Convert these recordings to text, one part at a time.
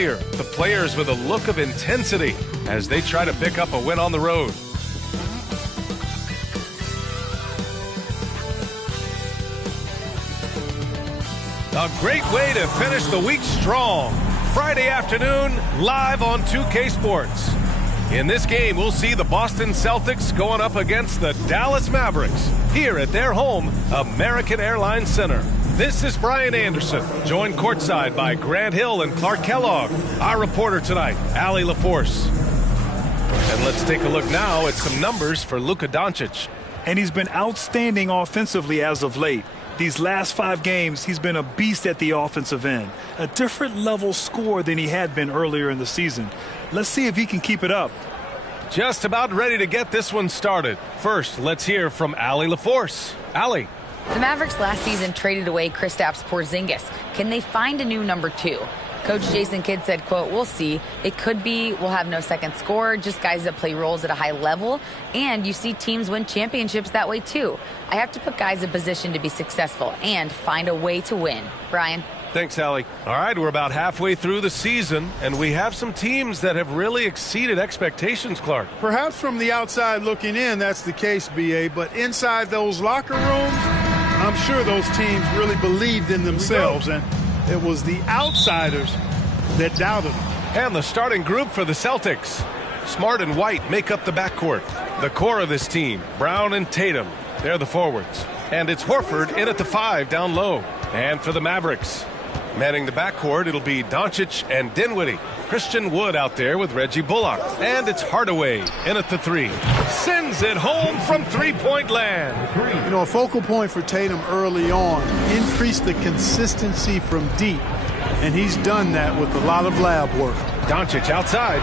earlier. The players with a look of intensity as they try to pick up a win on the road. A great way to finish the week strong. Friday afternoon, live on 2K Sports. In this game, we'll see the Boston Celtics going up against the Dallas Mavericks here at their home, American Airlines Center. This is Brian Anderson, joined courtside by Grant Hill and Clark Kellogg. Our reporter tonight, Allie LaForce. And let's take a look now at some numbers for Luka Doncic. And he's been outstanding offensively as of late. These last 5 games, he's been a beast at the offensive end. A different level scorer than he had been earlier in the season. Let's see if he can keep it up. Just about ready to get this one started. First, let's hear from Allie LaForce. Allie. The Mavericks last season traded away Kristaps Porzingis. Can they find a new number 2? Coach Jason Kidd said, quote, "We'll see. It could be we'll have no second scorer, just guys that play roles at a high level. And you see teams win championships that way, too. I have to put guys in position to be successful and find a way to win." Brian. Thanks, Allie. All right, we're about halfway through the season, and we have some teams that have really exceeded expectations, Clark. Perhaps from the outside looking in, that's the case, B.A., but inside those locker rooms, I'm sure those teams really believed in themselves, and it was the outsiders that doubted them. And the starting group for the Celtics. Smart and White make up the backcourt. The core of this team, Brown and Tatum, they're the forwards. And it's Horford in at the 5 down low. And for the Mavericks, manning the backcourt, it'll be Doncic and Dinwiddie. Christian Wood out there with Reggie Bullock. And it's Hardaway in at the 3. Sends it home from three-point land. You know, a focal point for Tatum early on, increased the consistency from deep. And he's done that with a lot of lab work. Doncic outside.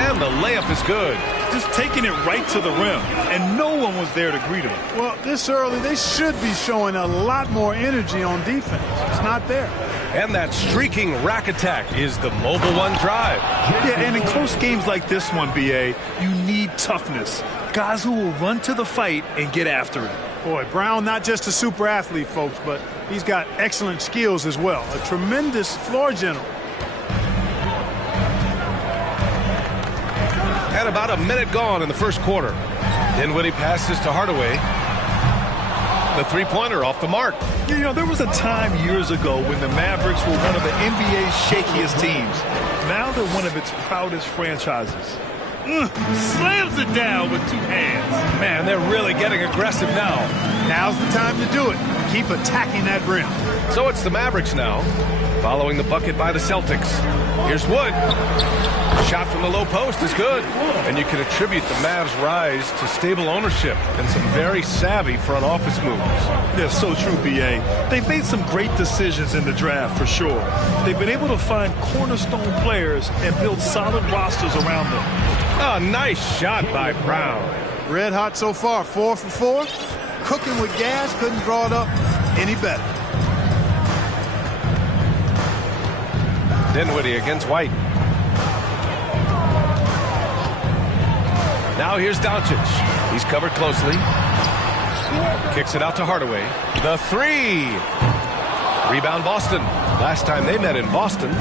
And the layup is good. Just taking it right to the rim, and no one was there to greet him. Well, this early, they should be showing a lot more energy on defense. It's not there. And that streaking rack attack is the mobile one drive. Yeah, and in close games like this one, B.A., you need toughness. Guys who will run to the fight and get after it. Boy, Brown, not just a super athlete, folks, but he's got excellent skills as well. A tremendous floor general. And about a minute gone in the first quarter. Dinwiddie passes to Hardaway. The three-pointer off the mark. You know, there was a time years ago when the Mavericks were one of the NBA's shakiest teams. Now they're one of its proudest franchises. Slams it down with 2 hands. Man, they're really getting aggressive now. Now's the time to do it. Keep attacking that rim. So it's the Mavericks now, following the bucket by the Celtics. Here's Wood. Shot from the low post is good. And you can attribute the Mavs' rise to stable ownership and some very savvy front office moves. They're so true, B.A. They've made some great decisions in the draft, for sure. They've been able to find cornerstone players and build solid rosters around them. Oh, nice shot by Brown. Red hot so far, 4 for 4. Cooking with gas, couldn't draw it up any better. Dinwiddie against White. Now here's Doncic. He's covered closely. Kicks it out to Hardaway. The 3. Rebound Boston. Last time they met in Boston.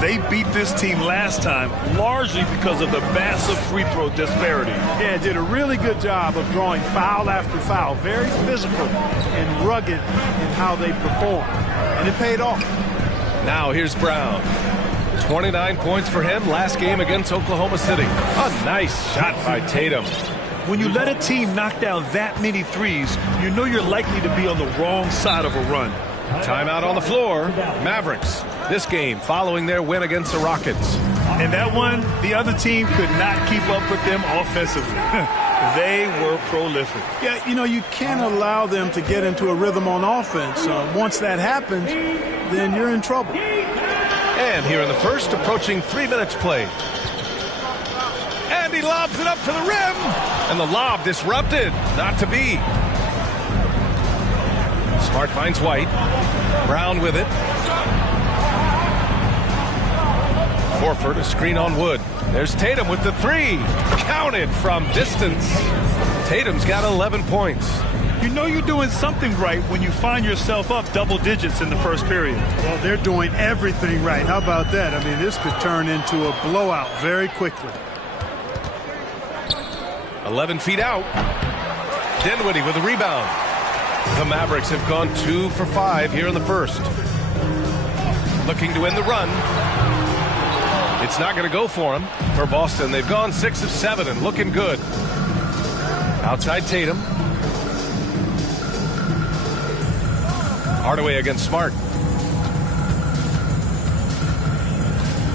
They beat this team last time largely because of the massive free throw disparity. Yeah, did a really good job of drawing foul after foul. Very physical and rugged in how they perform. And it paid off. Now here's Brown. 29 points for him last game against Oklahoma City. A nice shot by Tatum. When you let a team knock down that many threes, you know you're likely to be on the wrong side of a run. Timeout on the floor. Mavericks. This game following their win against the Rockets. And that one, the other team could not keep up with them offensively. They were prolific. Yeah, you know, you can't allow them to get into a rhythm on offense. Once that happens, then you're in trouble. And here in the first, approaching 3 minutes played. And he lobs it up to the rim. And the lob disrupted. Not to be. Smart finds White. Brown with it. Horford, a screen on Wood. There's Tatum with the 3. Counted from distance. Tatum's got 11 points. You know you're doing something right when you find yourself up double digits in the first period. Well, they're doing everything right. How about that? I mean, this could turn into a blowout very quickly. 11 feet out. Dinwiddie with a rebound. The Mavericks have gone 2 for 5 here in the first. Looking to end the run. It's not going to go for him. For Boston, they've gone 6 of 7 and looking good. Outside Tatum. Hardaway against Smart.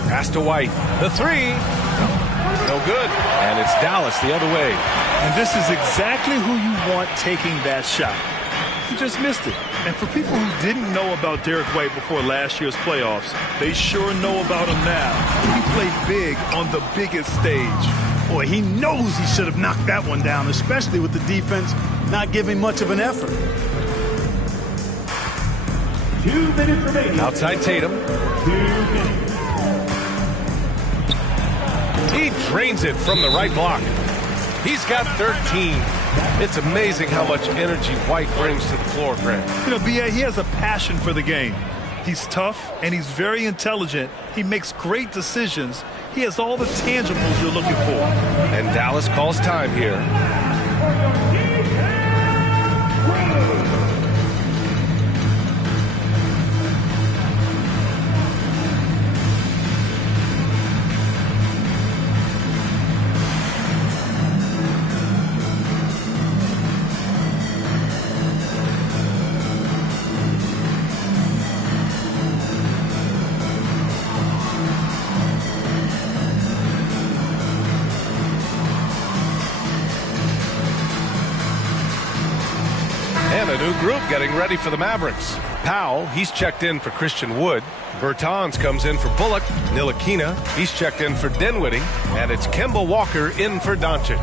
Pass to White. The three. No good. And it's Dallas the other way. And this is exactly who you want taking that shot. He just missed it. And for people who didn't know about Derek White before last year's playoffs, they sure know about him now. He played big on the biggest stage. Boy, he knows he should have knocked that one down, especially with the defense not giving much of an effort. 2 minutes remaining. Outside Tatum. 2 minutes. He drains it from the right block. He's got 13. It's amazing how much energy White brings to the floor, Grant. You know, B.A., he has a passion for the game. He's tough and he's very intelligent. He makes great decisions. He has all the tangibles you're looking for. And Dallas calls time here. And a new group getting ready for the Mavericks. Powell, he's checked in for Christian Wood. Bertans comes in for Bullock. Ntilikina, he's checked in for Dinwiddie. And it's Kemba Walker in for Doncic.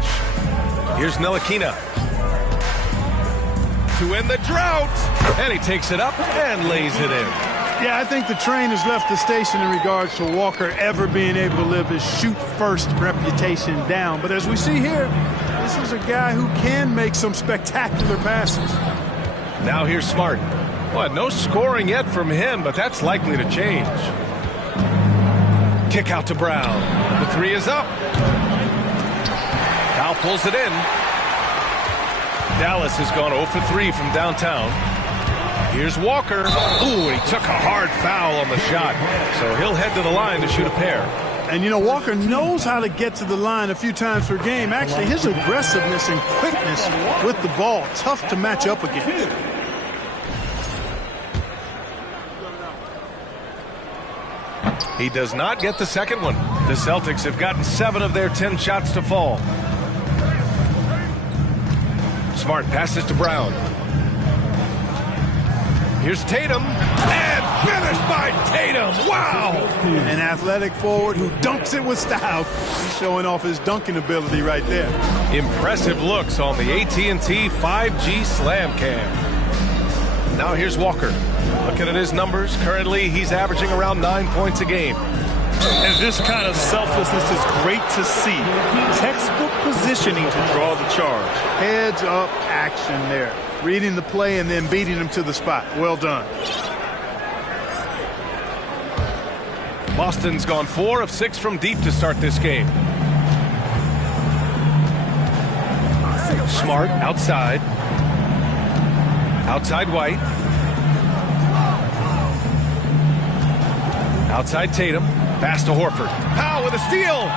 Here's Ntilikina to end the drought. And he takes it up and lays it in. Yeah, I think the train has left the station in regards to Walker ever being able to live his shoot-first reputation down. But as we see here, this is a guy who can make some spectacular passes. Now here's Smart. Well, no scoring yet from him, but that's likely to change. Kick out to Brown. The three is up. Powell pulls it in. Dallas has gone 0 for 3 from downtown. Here's Walker. Ooh, he took a hard foul on the shot. So he'll head to the line to shoot a pair. And, you know, Walker knows how to get to the line a few times per game. Actually, his aggressiveness and quickness with the ball, tough to match up against. He does not get the second one. The Celtics have gotten 7 of their 10 shots to fall. Smart passes to Brown. Here's Tatum. And finished by Tatum. Wow! An athletic forward who dunks it with style. He's showing off his dunking ability right there. Impressive looks on the AT&T 5G Slam Cam. Now here's Walker. Looking at his numbers, currently he's averaging around 9 points a game. And this kind of selflessness is great to see. Textbook positioning to draw the charge. Heads up action there. Reading the play and then beating him to the spot. Well done. Boston's gone 4 of 6 from deep to start this game. Smart outside. Outside White. Outside Tatum. Pass to Horford. Powell with a steal.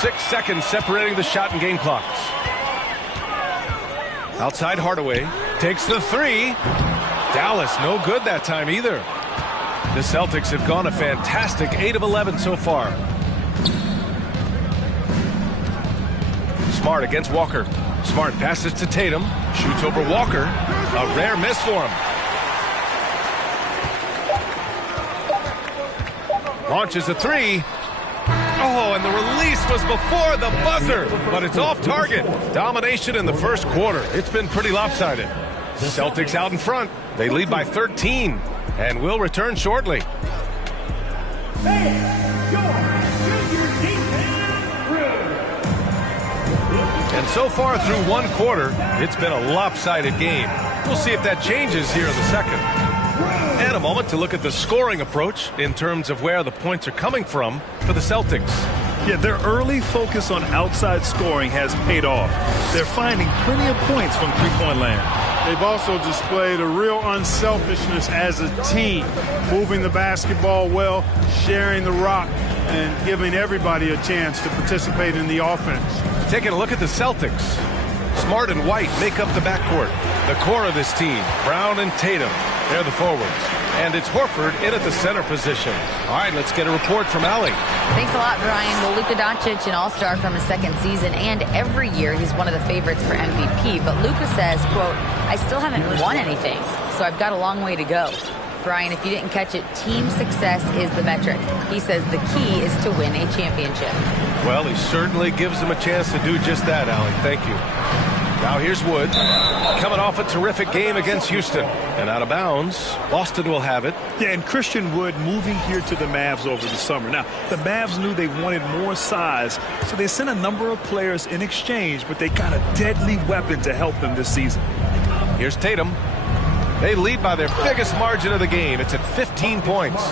6 seconds separating the shot and game clocks. Outside Hardaway. Takes the three. Dallas no good that time either. The Celtics have gone a fantastic 8 of 11 so far. Smart against Walker. Smart passes to Tatum. Shoots over Walker. A rare miss for him. Launches a three. Oh, and the release was before the buzzer, but it's off target. Domination in the first quarter. It's been pretty lopsided. Celtics out in front. They lead by 13 and will return shortly. And so far through one quarter, it's been a lopsided game. We'll see if that changes here in the second. And a moment to look at the scoring approach in terms of where the points are coming from for the Celtics. Yeah, their early focus on outside scoring has paid off. They're finding plenty of points from three-point land. They've also displayed a real unselfishness as a team, moving the basketball well, sharing the rock, and giving everybody a chance to participate in the offense. Taking a look at the Celtics. Smart and White make up the backcourt. The core of this team, Brown and Tatum, they're the forwards. And it's Horford in at the center position. All right, let's get a report from Allie. Thanks a lot, Brian. Well, Luka Doncic, an all-star from his second season, and every year he's one of the favorites for MVP. But Luka says, quote, I still haven't won anything, so I've got a long way to go. Brian, if you didn't catch it, team success is the metric. He says the key is to win a championship. Well, he certainly gives them a chance to do just that, Allie. Thank you. Now here's Wood, coming off a terrific game against Houston. And out of bounds, Boston will have it. Yeah, and Christian Wood moving here to the Mavs over the summer. Now, the Mavs knew they wanted more size, so they sent a number of players in exchange, but they got a deadly weapon to help them this season. Here's Tatum. They lead by their biggest margin of the game. It's at 15 points.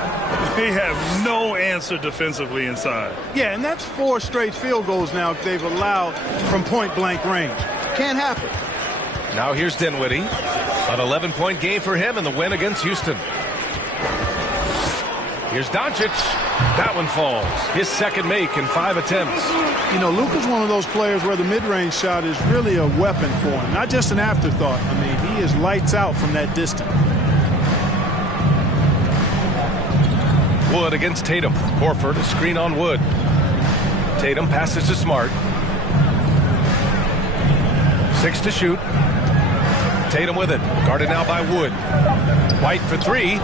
They have no answer defensively inside. Yeah, and that's 4 straight field goals now they've allowed from point-blank range. Can't happen. Now here's Dinwiddie. An 11-point game for him in the win against Houston. Here's Doncic. That one falls. His second make in 5 attempts. You know, Luka's one of those players where the mid-range shot is really a weapon for him, not just an afterthought. I mean, he is lights out from that distance. Wood against Tatum. Horford, a screen on Wood. Tatum passes to Smart. 6 to shoot. Tatum with it. Guarded now by Wood. White for 3.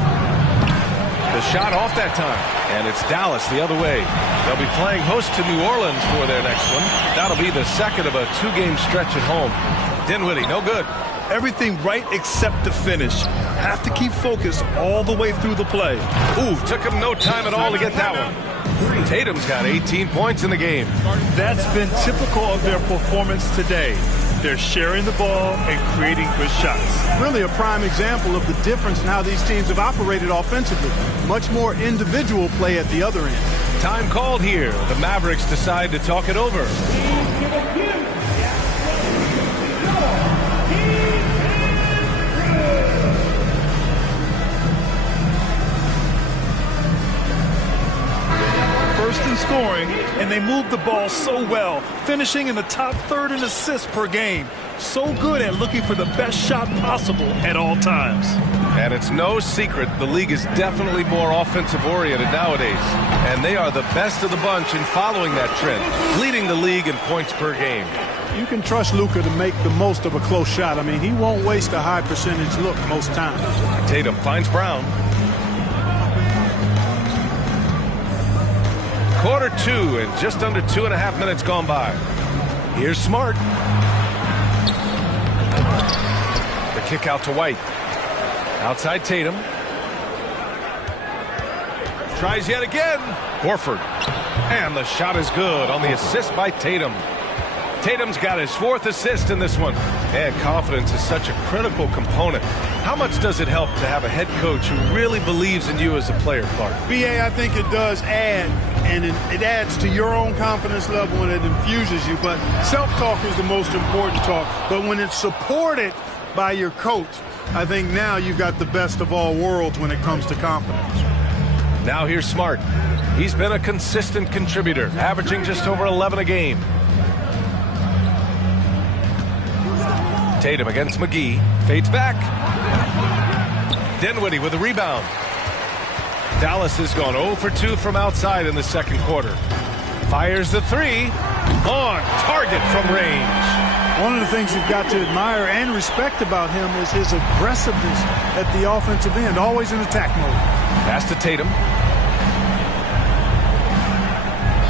The shot off that time. And it's Dallas the other way. They'll be playing host to New Orleans for their next one. That'll be the second of a 2-game stretch at home. Dinwiddie, no good. Everything right except the finish. Have to keep focused all the way through the play. Ooh, took him no time at all to get that one. Tatum's got 18 points in the game. That's been typical of their performance today. They're sharing the ball and creating good shots. Really a prime example of the difference in how these teams have operated offensively. Much more individual play at the other end. Time called here. The Mavericks decide to talk it over. First in scoring, and they move the ball so well, finishing in the top third in assists per game. So good at looking for the best shot possible at all times. And it's no secret the league is definitely more offensive-oriented nowadays. And they are the best of the bunch in following that trend, leading the league in points per game. You can trust Luka to make the most of a close shot. I mean, he won't waste a high percentage look most times. Tatum finds Brown. Quarter 2 and just under 2.5 minutes gone by. Here's Smart. The kick out to White. Outside Tatum. Tries yet again. Horford. And the shot is good on the assist by Tatum. Tatum's got his 4th assist in this one. And confidence is such a critical component. How much does it help to have a head coach who really believes in you as a player, Clark? BA, I think it does add, and it adds to your own confidence level and it infuses you. But self-talk is the most important talk. But when it's supported by your coach, I think now you've got the best of all worlds when it comes to confidence. Now here's Smart. He's been a consistent contributor, averaging just over 11 a game. Tatum against McGee. Fades back. Dinwiddie with a rebound. Dallas has gone 0 for 2 from outside in the second quarter. Fires the 3. On target from range. One of the things you've got to admire and respect about him is his aggressiveness at the offensive end. Always in attack mode. Pass to Tatum.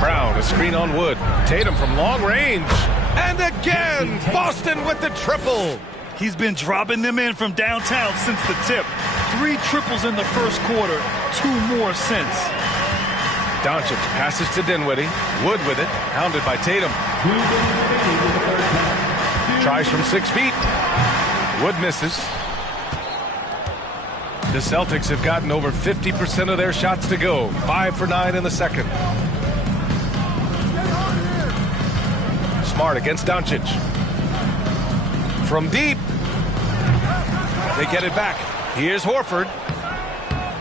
Brown, a screen on Wood. Tatum from long range. And again, Boston with the triple. He's been dropping them in from downtown since the tip. 3 triples in the first quarter, 2 more since. Doncic passes to Dinwiddie. Wood with it, hounded by Tatum. Tries from 6 feet. Wood misses. The Celtics have gotten over 50% of their shots to go. 5 for 9 in the second. Smart against Doncic. From deep. They get it back. Here's Horford.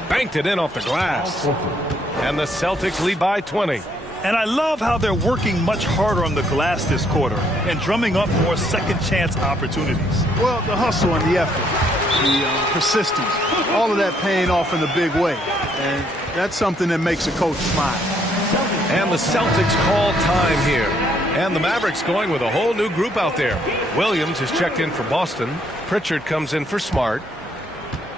Banked it in off the glass. And the Celtics lead by 20. And I love how they're working much harder on the glass this quarter and drumming up more second chance opportunities. Well, the hustle and the effort, the persistence, all of that paying off in a big way. And that's something that makes a coach smile. And the Celtics call time here. And the Mavericks going with a whole new group out there. Williams is checked in for Boston. Pritchard comes in for Smart.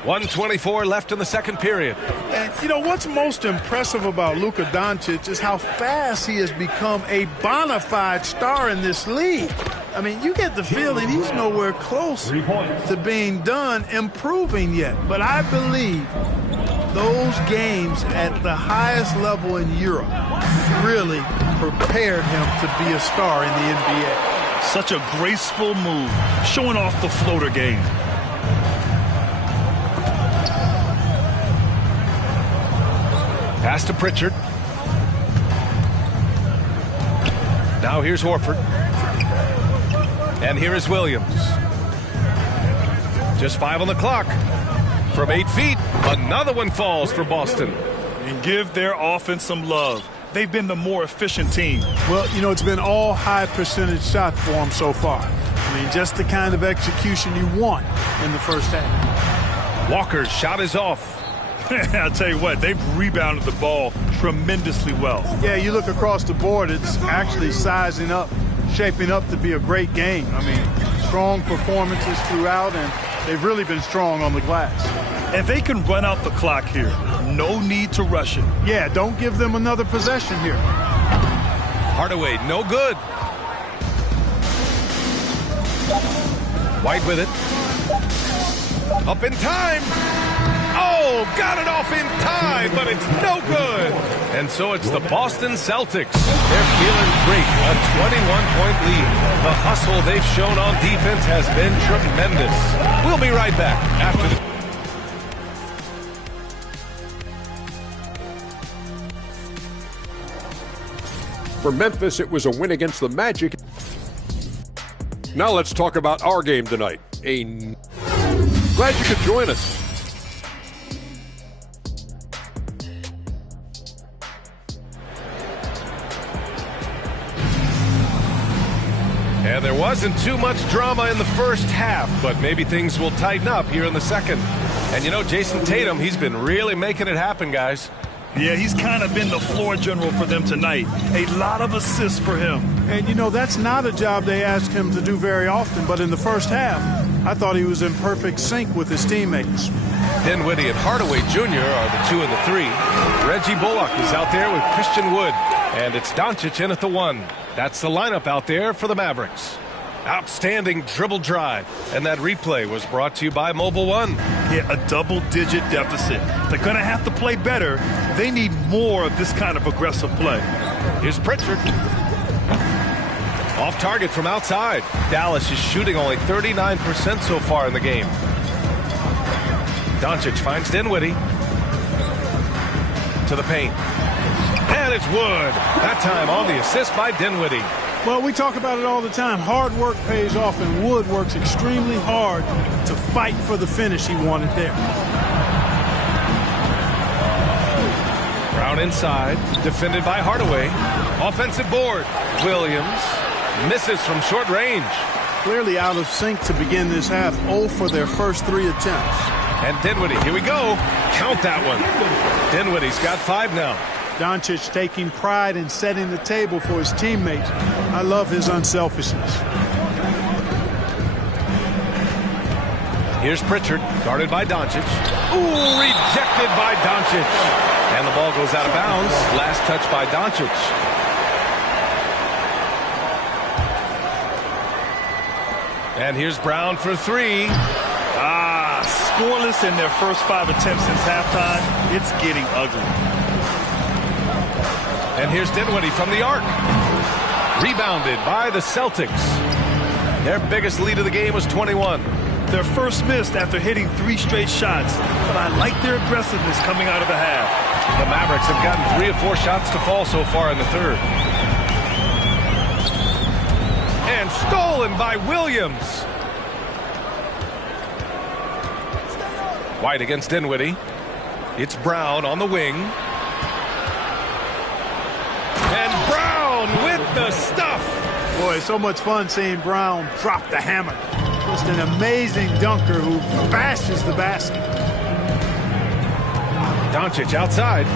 1:24 left in the second period. And, you know, what's most impressive about Luka Doncic is how fast he has become a bona fide star in this league. I mean, you get the feeling he's nowhere close to being done improving yet. But I believe those games at the highest level in Europe really prepared him to be a star in the NBA. Such a graceful move, showing off the floater game. Pass to Pritchard. Now here's Horford. And here is Williams. Just 5 on the clock. From 8 feet, another one falls for Boston. And give their offense some love. They've been the more efficient team. Well, you know, it's been all high percentage shots for them so far. I mean, just the kind of execution you want in the first half. Walker's shot is off. I'll tell you what, they've rebounded the ball tremendously well. Yeah, you look across the board, it's actually sizing up, shaping up to be a great game. I mean, strong performances throughout, and they've really been strong on the glass. And they can run out the clock here. No need to rush it. Yeah, don't give them another possession here. Hardaway, no good. White with it. Up in time. Oh, got it off in time, but it's no good. And so it's the Boston Celtics. They're feeling great. A 21-point lead. The hustle they've shown on defense has been tremendous. We'll be right back after the... For Memphis, it was a win against the Magic. Now let's talk about our game tonight. Glad you could join us. And there wasn't too much drama in the first half, but maybe things will tighten up here in the second. And you know, Jason Tatum, he's been really making it happen, guys. Yeah, he's kind of been the floor general for them tonight. A lot of assists for him. And, you know, that's not a job they ask him to do very often, but in the first half, I thought he was in perfect sync with his teammates. Dinwiddie and Hardaway Jr. are the 2 and the 3. Reggie Bullock is out there with Christian Wood. And it's Doncic in at the 1. That's the lineup out there for the Mavericks. Outstanding dribble drive. And that replay was brought to you by Mobile One. Yeah, a double-digit deficit. They're going to have to play better. They need more of this kind of aggressive play. Here's Pritchard. Off target from outside. Dallas is shooting only 39% so far in the game. Doncic finds Dinwiddie. To the paint. And it's Wood. That time on the assist by Dinwiddie. Well, we talk about it all the time. Hard work pays off, and Wood works extremely hard to fight for the finish he wanted there. Brown inside, defended by Hardaway. Offensive board. Williams misses from short range. Clearly out of sync to begin this half. 0 for their first 3 attempts. And Dinwiddie, here we go. Count that one. Dinwiddie's got 5 now. Doncic taking pride in setting the table for his teammates. I love his unselfishness. Here's Pritchard, guarded by Doncic. Ooh, rejected by Doncic. And the ball goes out of bounds. Last touch by Doncic. And here's Brown for 3. Scoreless in their first 5 attempts since halftime. It's getting ugly. And here's Dinwiddie from the arc. Rebounded by the Celtics. Their biggest lead of the game was 21. Their first missed after hitting 3 straight shots, but I like their aggressiveness coming out of the half. The Mavericks have gotten 3 of 4 shots to fall so far in the third. And stolen by Williams. White against Dinwiddie. It's Brown on the wing. And Brown with the stuff. Boy, it's so much fun seeing Brown drop the hammer. Just an amazing dunker who bashes the basket. Doncic outside.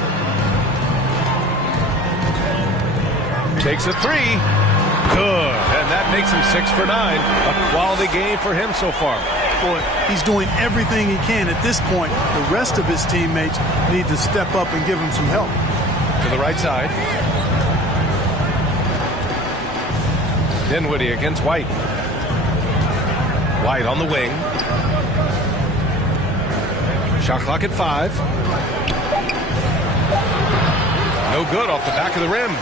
Takes a 3. Good. And that makes him 6 for 9. A quality game for him so far. Boy, he's doing everything he can at this point. The rest of his teammates need to step up and give him some help. To the right side. Dinwiddie against White. White on the wing. Shot clock at 5. No good off the back of the rim.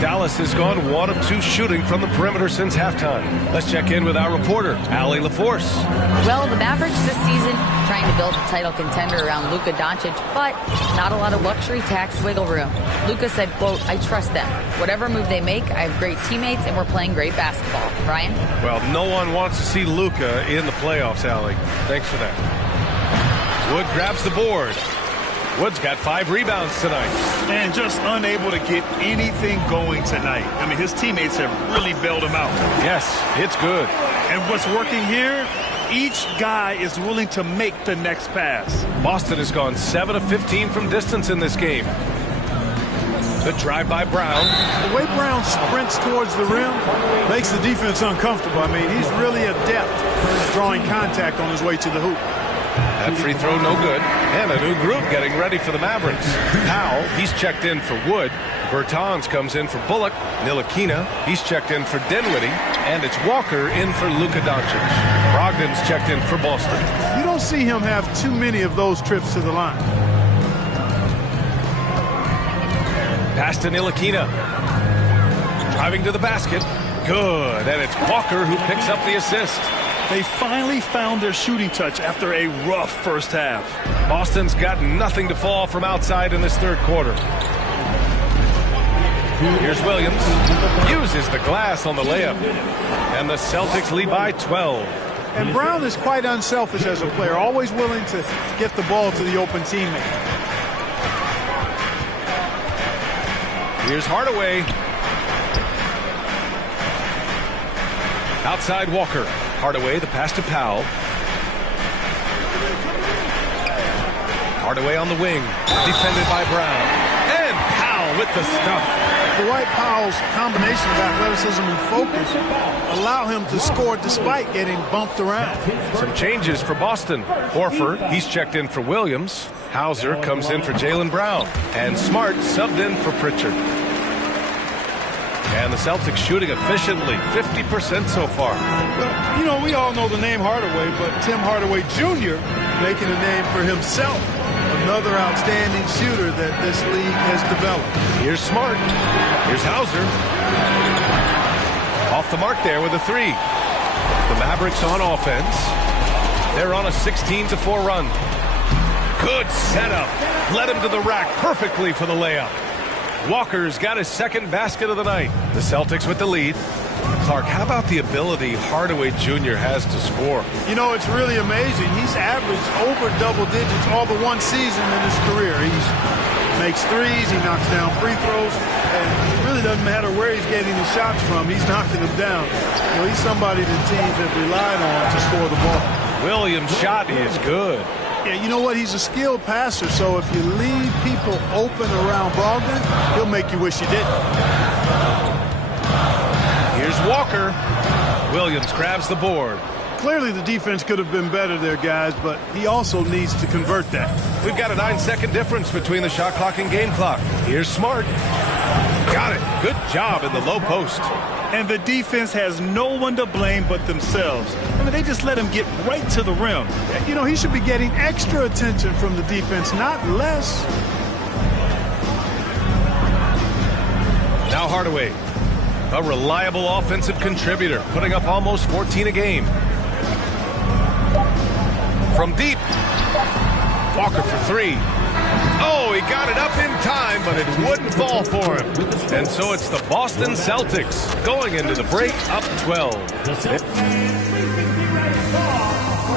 Dallas has gone 1 of 2 shooting from the perimeter since halftime. Let's check in with our reporter, Allie LaForce. Well, the Mavericks this season trying to build a title contender around Luka Doncic, but not a lot of luxury tax wiggle room. Luka said, quote, "I trust them. Whatever move they make, I have great teammates and we're playing great basketball." Ryan? Well, no one wants to see Luka in the playoffs, Allie. Thanks for that. Wood grabs the board. Wood's got 5 rebounds tonight. And just unable to get anything going tonight. I mean, his teammates have really bailed him out. Yes, it's good. And what's working here, each guy is willing to make the next pass. Boston has gone 7 of 15 from distance in this game. The drive by Brown. The way Brown sprints towards the rim makes the defense uncomfortable. I mean, he's really adept at drawing contact on his way to the hoop. That free throw no good. And a new group getting ready for the Mavericks. Powell, he's checked in for Wood. Bertans comes in for Bullock. Ntilikina, he's checked in for Dinwiddie. And it's Walker in for Luka Doncic. Brogdon's checked in for Boston. You don't see him have too many of those trips to the line. Pass to Ntilikina. Driving to the basket. Good. And it's Walker who picks up the assist. They finally found their shooting touch after a rough first half. Boston's got nothing to fall from outside in this third quarter. Here's Williams. Uses the glass on the layup. And the Celtics lead by 12. And Brown is quite unselfish as a player, always willing to get the ball to the open teammate. Here's Hardaway. Outside Walker. Hardaway, the pass to Powell. Hardaway on the wing. Defended by Brown. And Powell with the stuff. Dwight Powell's combination of athleticism and focus allow him to score despite getting bumped around. Some changes for Boston. Horford, he's checked in for Williams. Hauser comes in for Jaylen Brown. And Smart subbed in for Pritchard. And the Celtics shooting efficiently, 50% so far. Well, you know, we all know the name Hardaway, but Tim Hardaway Jr. making a name for himself. Another outstanding shooter that this league has developed. Here's Smart. Here's Hauser. Off the mark there with a 3. The Mavericks on offense. They're on a 16-4 run. Good setup. Led him to the rack perfectly for the layup. Walker's got his second basket of the night. The Celtics with the lead. Clark, how about the ability Hardaway Jr. has to score? You know, it's really amazing. He's averaged over double digits all but one season in his career. He makes threes, he knocks down free throws, and it really doesn't matter where he's getting his shots from. He's knocking them down. You know, he's somebody that teams have relied on to score the ball. Williams' shot is good. Yeah, you know what? He's a skilled passer, so if you leave people open around Brogdon, he'll make you wish you didn't. Here's Walker. Williams grabs the board. Clearly the defense could have been better there, guys, but he also needs to convert that. We've got a 9-second difference between the shot clock and game clock. Here's Smart. Got it. Good job in the low post. And the defense has no one to blame but themselves. I mean, they just let him get right to the rim. You know, he should be getting extra attention from the defense, not less. Now Hardaway, a reliable offensive contributor, putting up almost 14 a game. From deep, Walker for three. Oh, he got it up in time, but it wouldn't fall for him. And so it's the Boston Celtics going into the break up 12.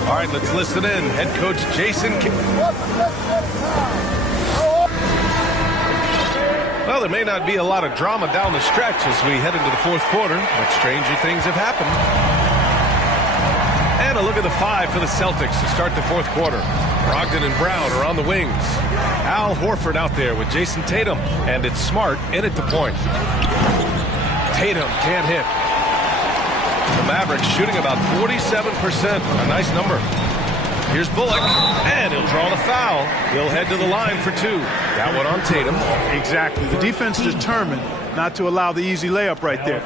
All right, let's listen in. Head coach Jason Kidd. Well, there may not be a lot of drama down the stretch as we head into the fourth quarter, but stranger things have happened. And a look at the five for the Celtics to start the fourth quarter. Brogdon and Brown are on the wings. Al Horford out there with Jason Tatum, and it's Smart in at the point. Tatum can't hit. The Mavericks shooting about 47%, a nice number. Here's Bullock, and he'll draw the foul. He'll head to the line for two. That one on Tatum. Exactly. The defense is determined not to allow the easy layup right there.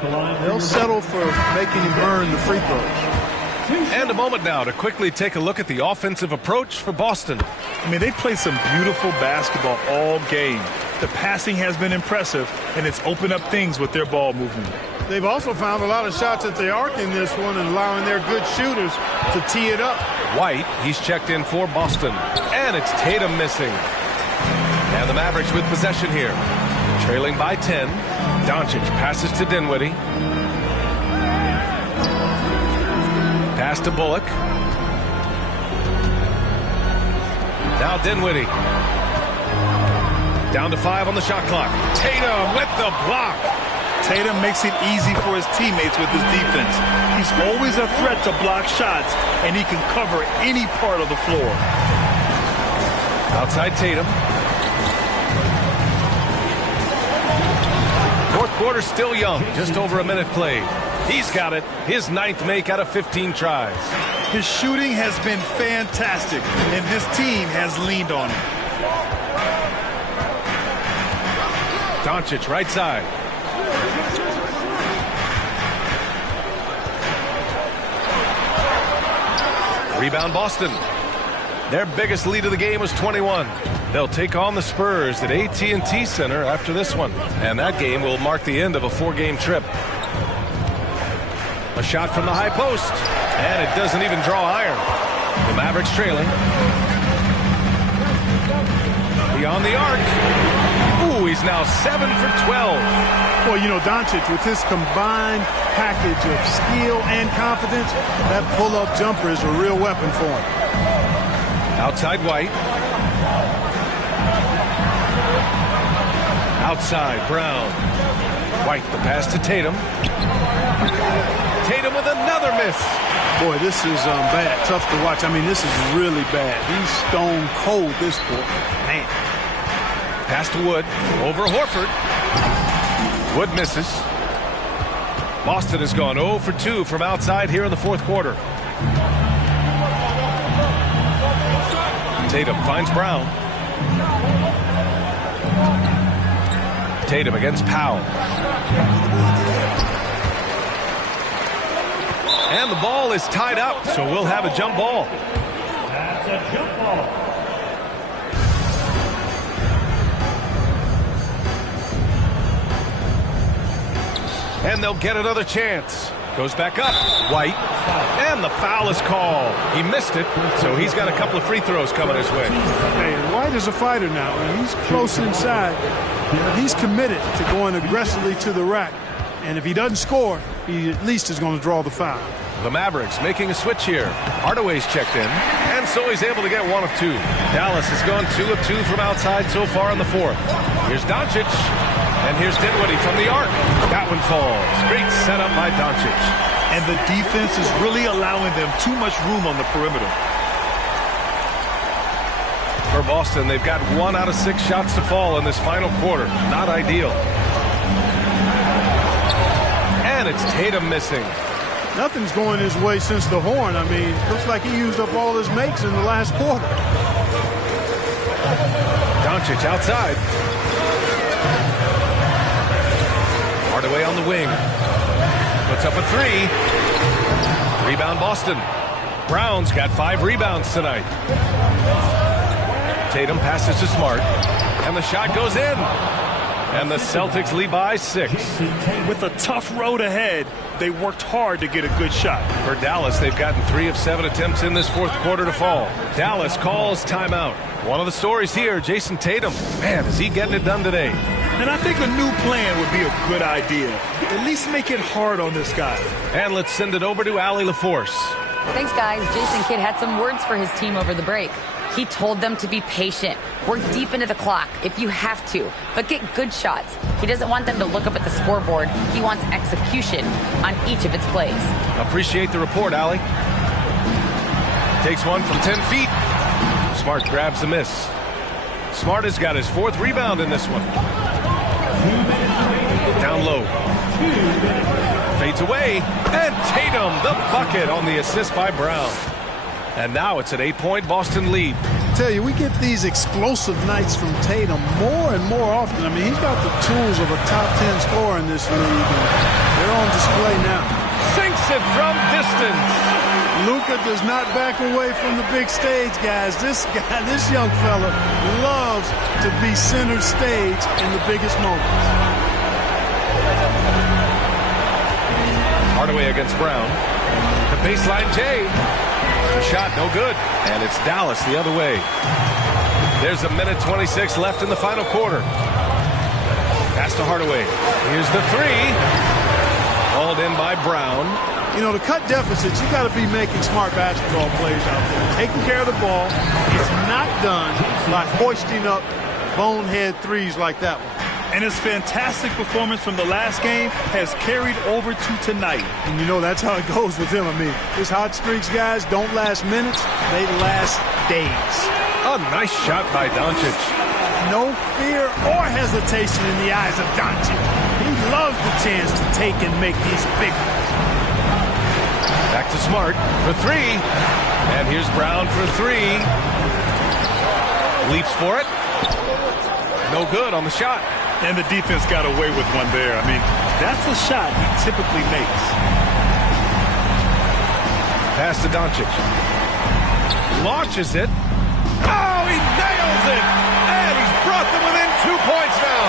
They'll settle for making him earn the free throws. And a moment now to quickly take a look at the offensive approach for Boston. I mean, they've played some beautiful basketball all game. The passing has been impressive, and it's opened up things with their ball movement. They've also found a lot of shots at the arc in this one and allowing their good shooters to tee it up. White, he's checked in for Boston. And it's Tatum missing. And the Mavericks with possession here. Trailing by 10. Doncic passes to Dinwiddie. Pass to Bullock. Now Dinwiddie. Down to 5 on the shot clock. Tatum with the block. Tatum makes it easy for his teammates with his defense. He's always a threat to block shots, and he can cover any part of the floor. Outside Tatum. Fourth quarter still young. Just over a minute played. He's got it. His 9th make out of 15 tries. His shooting has been fantastic, and this team has leaned on him. Doncic right side. Rebound Boston. Their biggest lead of the game was 21. They'll take on the Spurs at AT&T Center after this one. And that game will mark the end of a 4-game trip. A shot from the high post. And it doesn't even draw iron. The Mavericks trailing. Beyond the arc. Ooh, he's now 7 for 12. Well, you know, Doncic, with his combined package of skill and confidence, that pull-up jumper is a real weapon for him. Outside White. Outside Brown. White, the pass to Tatum. Tatum with another miss. Boy, this is bad. Tough to watch. I mean, this is really bad. He's stone cold this quarter. Man. Pass to Wood. Over Horford. Wood misses. Boston has gone 0 for 2 from outside here in the fourth quarter. Tatum finds Brown. Tatum against Powell. And the ball is tied up, so we'll have a jump ball. That's a jump ball. And they'll get another chance. Goes back up. White. And the foul is called. He missed it, so he's got a couple of free throws coming his way. Hey, White is a fighter now, and he's close inside. He's committed to going aggressively to the rack. And if he doesn't score, he at least is going to draw the foul. The Mavericks making a switch here. Hardaway's checked in, and so he's able to get 1 of 2. Dallas has gone 2 of 2 from outside so far in the fourth. Here's Doncic, and here's Dinwiddie from the arc. That one falls. Great setup by Doncic. And the defense is really allowing them too much room on the perimeter. For Boston, they've got 1 out of 6 shots to fall in this final quarter. Not ideal. And it's Tatum missing. Nothing's going his way since the horn. I mean, looks like he used up all his makes in the last quarter. Doncic outside. Hardaway on the wing. Puts up a 3. Rebound Boston. Brown's got 5 rebounds tonight. Tatum passes to Smart. And the shot goes in. And the Celtics lead by 6. With a tough road ahead, they worked hard to get a good shot. For Dallas, they've gotten 3 of 7 attempts in this fourth quarter to fall. Dallas calls timeout. One of the stories here, Jason Tatum. Man, is he getting it done today? And I think a new plan would be a good idea. At least make it hard on this guy. And let's send it over to Allie LaForce. Thanks, guys. Jason Kidd had some words for his team over the break. He told them to be patient, work deep into the clock if you have to, but get good shots. He doesn't want them to look up at the scoreboard. He wants execution on each of its plays. Appreciate the report, Allie. Takes one from 10 feet. Smart grabs the miss. Smart has got his 4th rebound in this one. Down low. Fades away. And Tatum, the bucket on the assist by Brown. And now it's an 8-point Boston lead. I tell you, we get these explosive nights from Tatum more and more often. I mean, he's got the tools of a top 10 scorer in this league, and they're on display now. Sinks it from distance. Luka does not back away from the big stage, guys. This young fella loves to be center stage in the biggest moments. Hardaway against Brown. The baseline J. The shot no good. And it's Dallas the other way. There's a minute 26 left in the final quarter. Pass to Hardaway. Here's the 3. Hauled in by Brown. You know, to cut deficits, you got to be making smart basketball plays out there. Taking care of the ball is not done by hoisting up bonehead threes like that one. And his fantastic performance from the last game has carried over to tonight. And you know, that's how it goes with him. I mean, his hot streaks, guys, don't last minutes. They last days. A nice shot by Doncic. No fear or hesitation in the eyes of Doncic. He loves the chance to take and make these big ones. Back to Smart for 3. And here's Brown for 3. Leaps for it. No good on the shot. And the defense got away with one there. I mean, that's a shot he typically makes. Pass to Doncic. Launches it. Oh, he nails it! And he's brought them within 2 points now.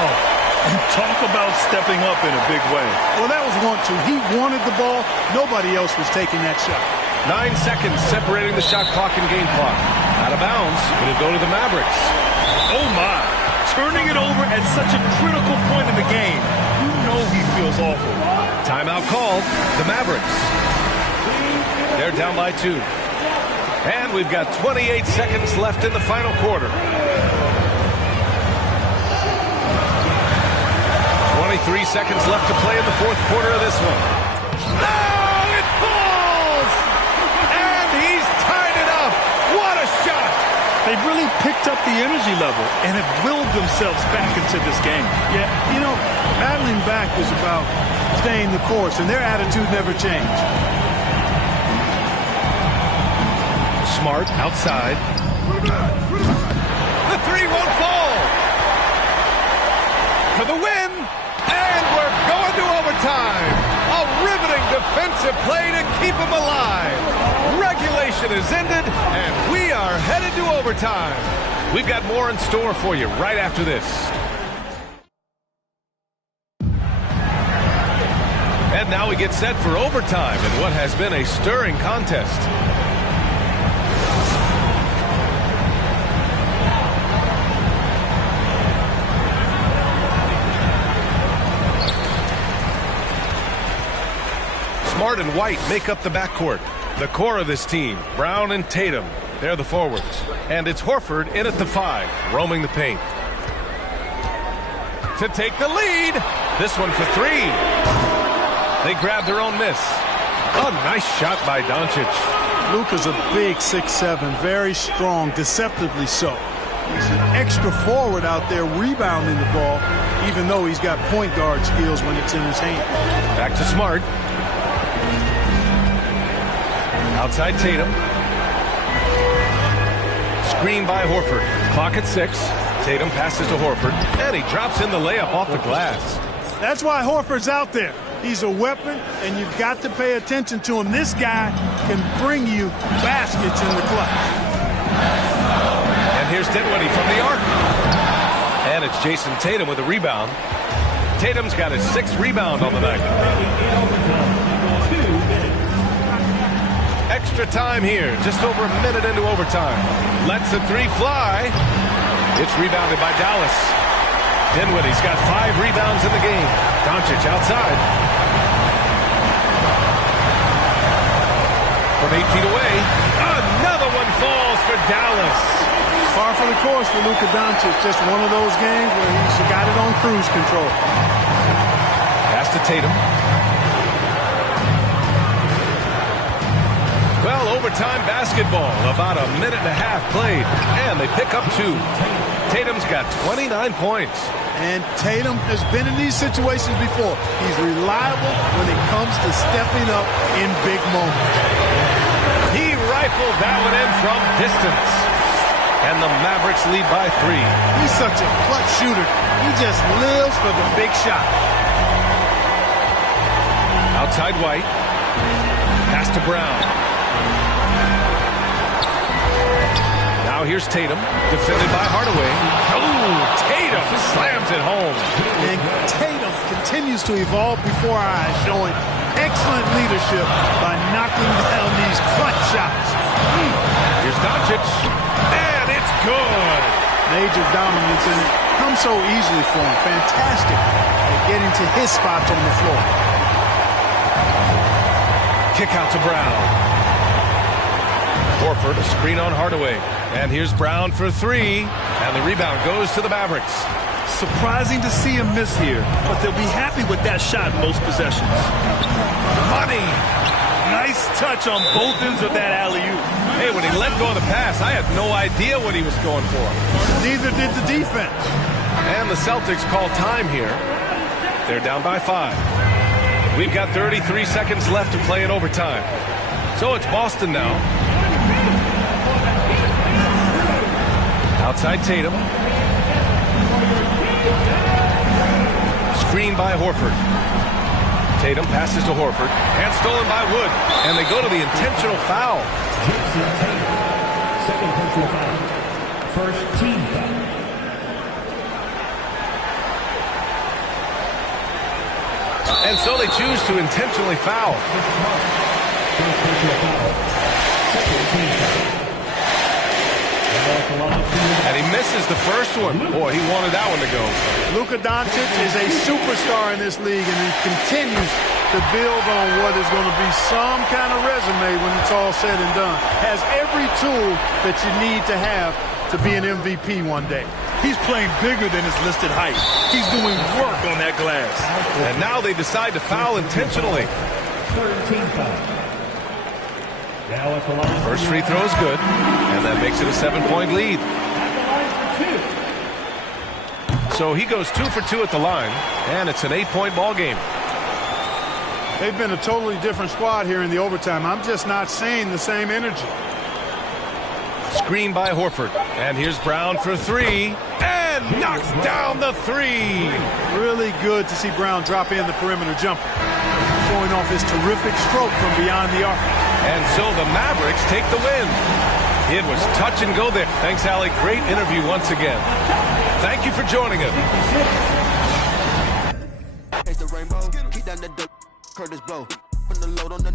And talk about stepping up in a big way. Well, that was 1-2. He wanted the ball. Nobody else was taking that shot. 9 seconds separating the shot clock and game clock. Out of bounds. It'll go to the Mavericks. Oh, my. Turning it over at such a critical point in the game. You know he feels awful. Timeout called. The Mavericks. They're down by 2. And we've got 28 seconds left in the final quarter. 23 seconds left to play in the fourth quarter of this one. Oh, it falls! And he's tied it up. What a shot! They've really picked up the energy level and have willed themselves back into this game. Yeah, you know, battling back is about staying the course, and their attitude never changed. Smart outside. The 3 won't fall. For the win. And we're going to overtime. A riveting defensive play to keep them alive. Regulation is ended, and we are headed to overtime. We've got more in store for you right after this. And now we get set for overtime in what has been a stirring contest. Smart and White make up the backcourt. The core of this team, Brown and Tatum, they're the forwards. And it's Horford in at the 5, roaming the paint. To take the lead. This one for 3. They grab their own miss. A nice shot by Doncic. Luka's a big 6'7", very strong, deceptively so. He's an extra forward out there rebounding the ball, even though he's got point guard skills when it's in his hand. Back to Smart. Outside Tatum. Screen by Horford. Clock at 6. Tatum passes to Horford. And he drops in the layup off the glass. That's why Horford's out there. He's a weapon, and you've got to pay attention to him. This guy can bring you baskets in the clutch. And here's Dinwiddie from the arc. And it's Jason Tatum with a rebound. Tatum's got his 6th rebound on the night. Extra time here, just over a minute into overtime. Lets the 3 fly. It's rebounded by Dallas. Dinwiddie's got 5 rebounds in the game. Doncic outside. From 8 feet away, another one falls for Dallas. Far from the course for Luka Doncic. Just one of those games where he's got it on cruise control. Pass to Tatum. Well, overtime basketball. About a minute and a half played. And they pick up 2. Tatum's got 29 points. And Tatum has been in these situations before. He's reliable when it comes to stepping up in big moments. He rifled that one in from distance. And the Mavericks lead by 3. He's such a clutch shooter. He just lives for the big shot. Outside White. Pass to Brown. Now here's Tatum, defended by Hardaway. Oh, Tatum slams it home. And Tatum continues to evolve before our eyes, showing excellent leadership by knocking down these clutch shots. Here's Doncic, and it's good. Major dominance, and it comes so easily for him. Fantastic at getting to his spots on the floor. Kick out to Brown. Horford, a screen on Hardaway. And here's Brown for 3. And the rebound goes to the Mavericks. Surprising to see him miss here, but they'll be happy with that shot most possessions. Money. Nice touch on both ends of that alley-oop. Hey, when he let go of the pass, I had no idea what he was going for. Neither did the defense. And the Celtics call time here. They're down by 5. We've got 33 seconds left to play in overtime. So it's Boston now. Outside Tatum. Screen by Horford. Tatum passes to Horford. And stolen by Wood. And they go to the intentional foul. Second personal foul. First team foul. And so they choose to intentionally foul. First personal foul. Second team foul. And he misses the first one. Boy, he wanted that one to go. Luka Doncic is a superstar in this league, and he continues to build on what is going to be some kind of resume when it's all said and done. Has every tool that you need to have to be an MVP one day. He's playing bigger than his listed height. He's doing work on that glass. And now they decide to foul intentionally. Third team foul. Now at the line. First free throw is good, and that makes it a 7-point lead. So he goes 2 for 2 at the line, and it's an 8-point ball game. They've been a totally different squad here in the overtime. I'm just not seeing the same energy. Screen by Horford, and here's Brown for 3, and knocks down the 3. Really good to see Brown drop in the perimeter jumper, showing off his terrific stroke from beyond the arc. And so the Mavericks take the win. It was touch and go there. Thanks, Allie. Great interview once again. Thank you for joining us. It's the rainbow. Keep down the Curtis blow. Put the load on the